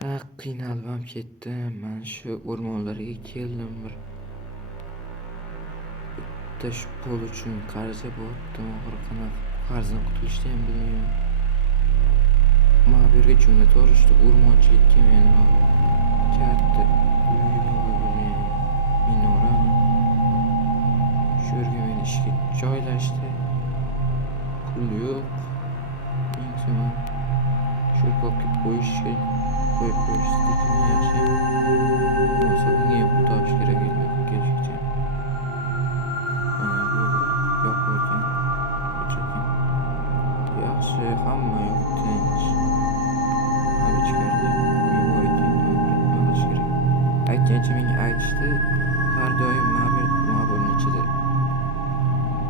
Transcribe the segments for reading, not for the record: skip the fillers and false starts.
Qiynalib ham ketdim. Men shu o'rmonlarga keldim. Bitta shu pul uchun qarz bo'ptim. Oxiri qanaqa qarzdan qutulishni ham bilmayman. Mana bu yerga jo'nataverishdi o'rmonchilikka meni. Katta minora. Shu yerga meni ishga joylashdi. Pul yo'q. Maksimum shu kopga qo'yishga qo'yib qo'yishdi yaxshi. Bo'lmasa bunga ham pul topish kerak edi kelishgacha. Mana bu yo'q ekan. Yaxshi, hamma yo'q tinch. Ham ichkarida uy bor ekan, nima qilish kerak? Aytgancha menga aytishdi, har doim ma'bulni ichida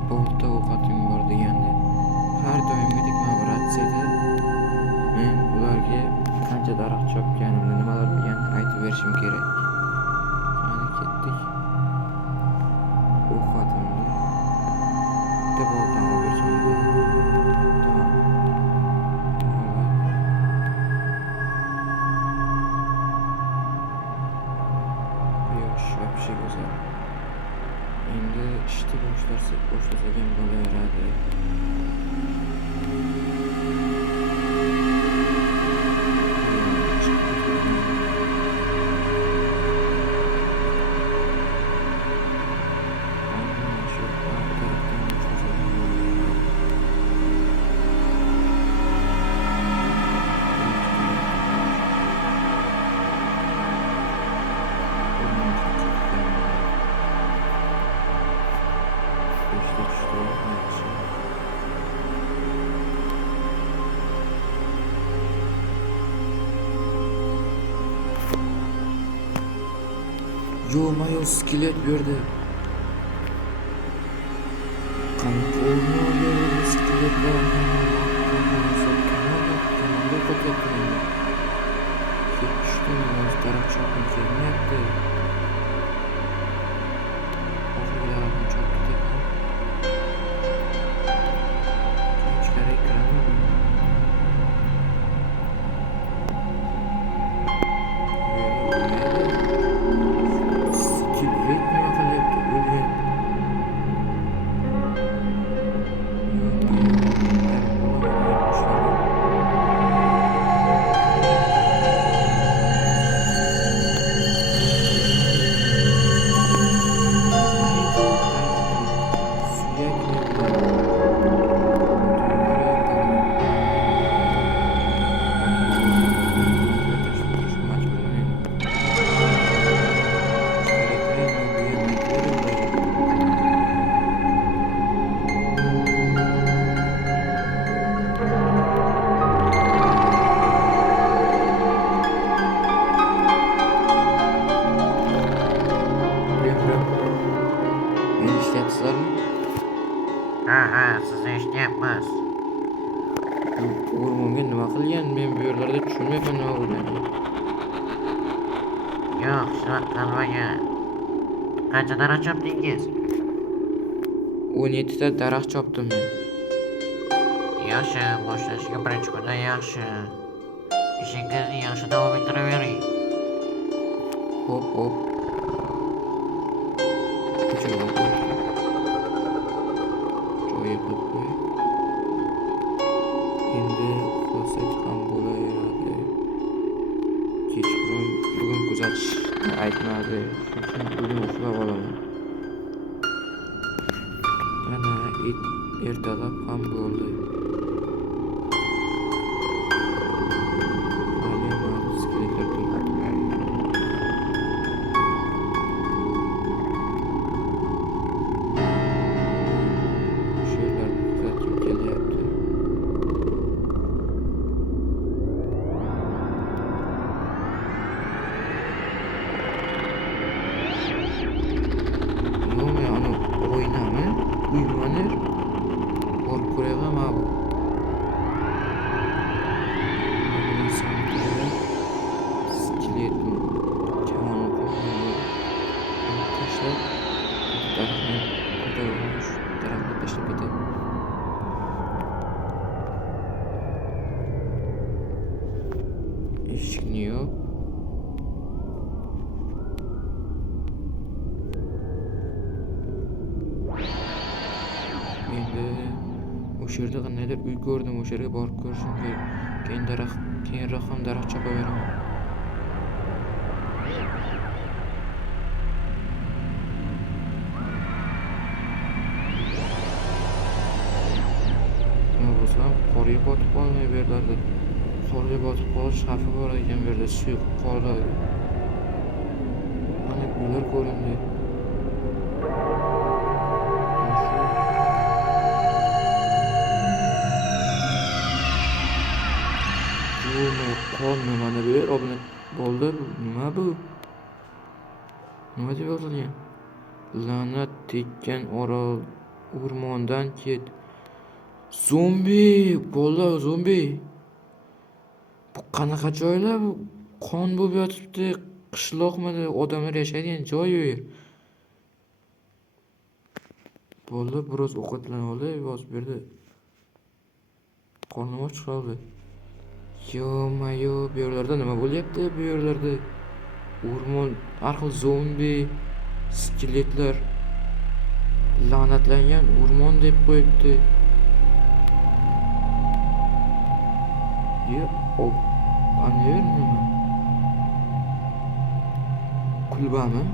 bolta ovqating bor degandi. Har doimgidek mana bu ratsiyada men ularga qancha daraxt chopganimni, nimalar bilganini aytib berishim kerak. Qani ketdik. Ovqatimni bitta boltani olib bersam tamom. Yosh, вообще go'zal. Endi ishni boshlasak ham bo'laveradi. Yo-mayo, skelet bu yerda. Qanaqa o'rmonlar, skeletlar, daraxt chopib kelmayapti. Oxirgilarni chopib ketaman. Ichkariga kiraman. Sizni eshityapmiz. O'rmonga nima qilgan? Men bu yerlarda tushunmayman nima bo'lgan. Yo'q, shunaqa qilmagan. Qancha daraxt chopdingiz? 17 ta daraxt chopdim men. Yaxshi, boshlashga birinchi kundan yaxshi. Ishingizni yaxshi davom ettiravering. Hop. Joy qilib qo'y. Endi uxlasak ham bo'laveradi. Kechqurun bugun kuzatishni aytmadi. Shuning uchun bugun uxlab olaman. Mana ertalab ham bo'ldi. Uymanir borib ko'raman bu. o'sha yerda qandaydir uy ko'rdim, o'sha yerga borib ko'rishim kerak. Keyinroq ham daraxt chopaveraman. Nima bo'lsam qorga botib qolmay bu yerlarda. Qorga botib qolish xavfi bor ekan bu yerda, suyuq qorlar. Mana gullar ko'rindi. Qolma mana bu yer obuna bo'ldi. Nima bu? Nima deb yozilgan? La'nat tekkan orol, o'rmondan ket. Zombi, bola zombi. Bu qanaqa joylar bu? Qon bo'lib yotibdi. Qishloqmidi? Odamlar yashaydigan joy u yer. Bola biroz ovqatlanib olay, yozib berdi. Qornim och qoldi. Yo-mayo, bu yerlarda nima bo'lyapti? Bu yerlarda o'rmon, har xil zombi, skeletlar, la'natlangan o'rmon deb qo'yibdi. Ana yer nima? Kulbami?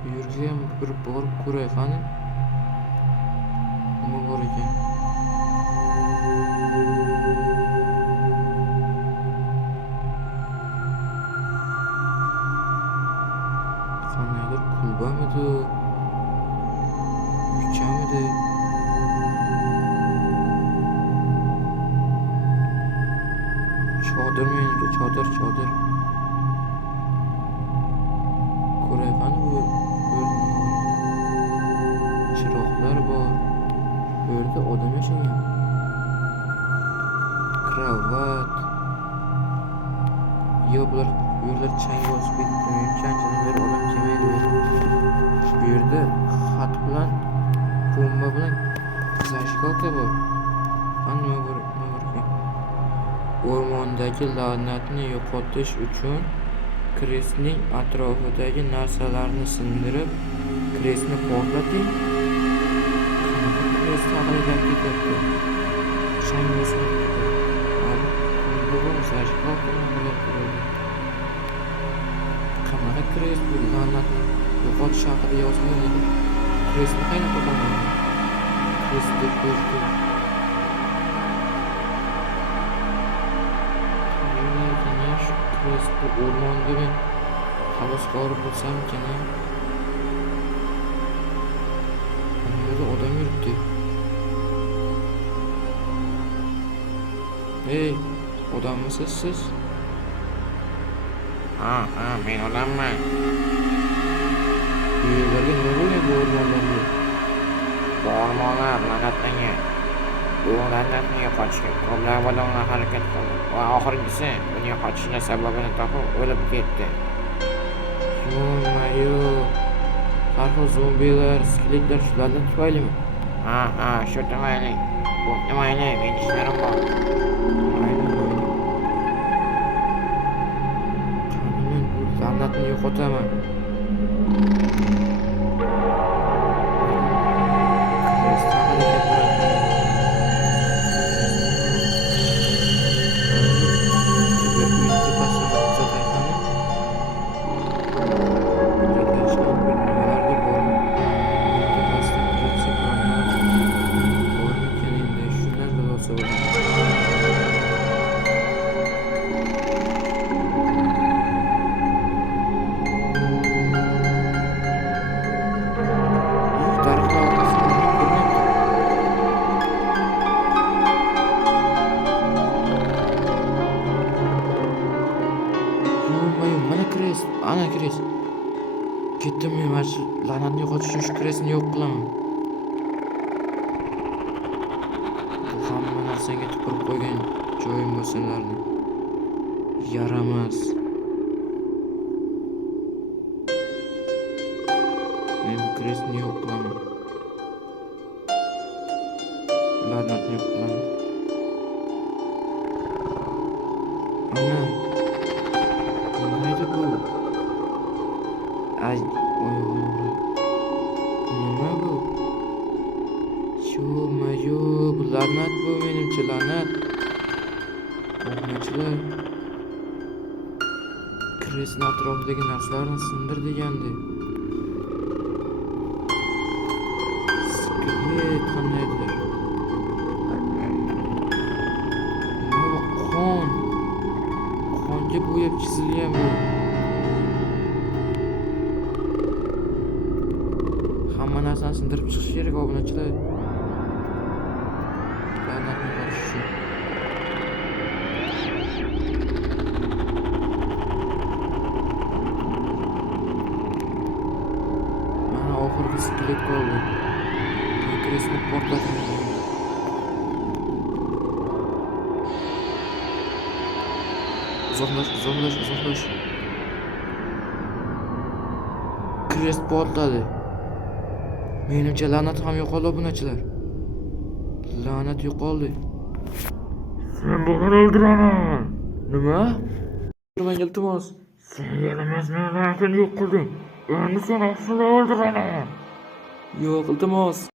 Bu yerga ham bir borib ko'ray qani. Nima bor ekan? Qanaydir kulbamidi? Uychamidi? Chodir menimcha, chodir. Ko'ray qani bu chiroqlar bor. Bu yerda odam yashagan. Kravat. Yo, bular bu yerlar chang bosib ketdi. Menimcha anchadan beri odam kelmaydi. Bu yerda xat bilan, bomba bilan zashkolka bor. Nima bor ekan? O'rmondagi la'natni yo'qotish uchun Krestning atrofidagi narsalarni sindirib, Krestni portlating. Krest haqida gap ketyapti. Chang bosib ketdi. Bu zashkolka qanaqa Krest bu la'natni yo'qotish haqida yozgan edi. Krestni qayerdan topaman? Krest deb qo'yibdi. Krest bu o'rmonga men havaskor bo'lsam ekan. Bu yerda odam yuribdi. Hey, odammisiz siz? Ha, men odamman. Bu yerlarga nima bo'lgan bu o'rmonlarda? Bu o'rmonlar la'natlangan. Bu la'natni yo'qotishga ko'plab odamlar harakat qildi va oxirgisi buni yo'qotishning sababini topib o'lib ketdi. Yo-mayo, har xil zombilar, skeletlar shulardan tufaylimi? Ha, shu tufayli. Bu mayli, men ishlarim bor. Men bu la'natni yo'qotaman. Ana Krest. Ketdim men mana shu la'natni yo'qotish uchun shu Krestni yo'q qilaman. Bu hamma narsaga tupurib qo'ygan joyim bo'lsinlarni. Yaramas. Men bu Krestni yo'q qilaman. La'natni yo'q qilaman. Ana. Nima bu? Ay, nima bu? Yo-mayo, bular La'nat bu menimcha, la'nat. Obunachilar. Kresni atrofidagi narsalarni sindir degandi. Skelet qandaydir. Nima bu qon? Qonga bo'yab chizilgan bu. Hamma narsani sindirib chiqish kerak obunachilar. La'natni qilish uchun. Mana oxirgi skelet qoldi. Kresni portlatib. Uzoqlash. Kres portladi. Menimcha la'nat ham yo'qoldi obunachilar. La'nat yo'qoldi. Sen buni o'ldiraman. Nima? Menga iltimos. Sen emas men la'natini yo'q qilding. Endi seni aslida o'ldiraman. Yo'q, iltimos.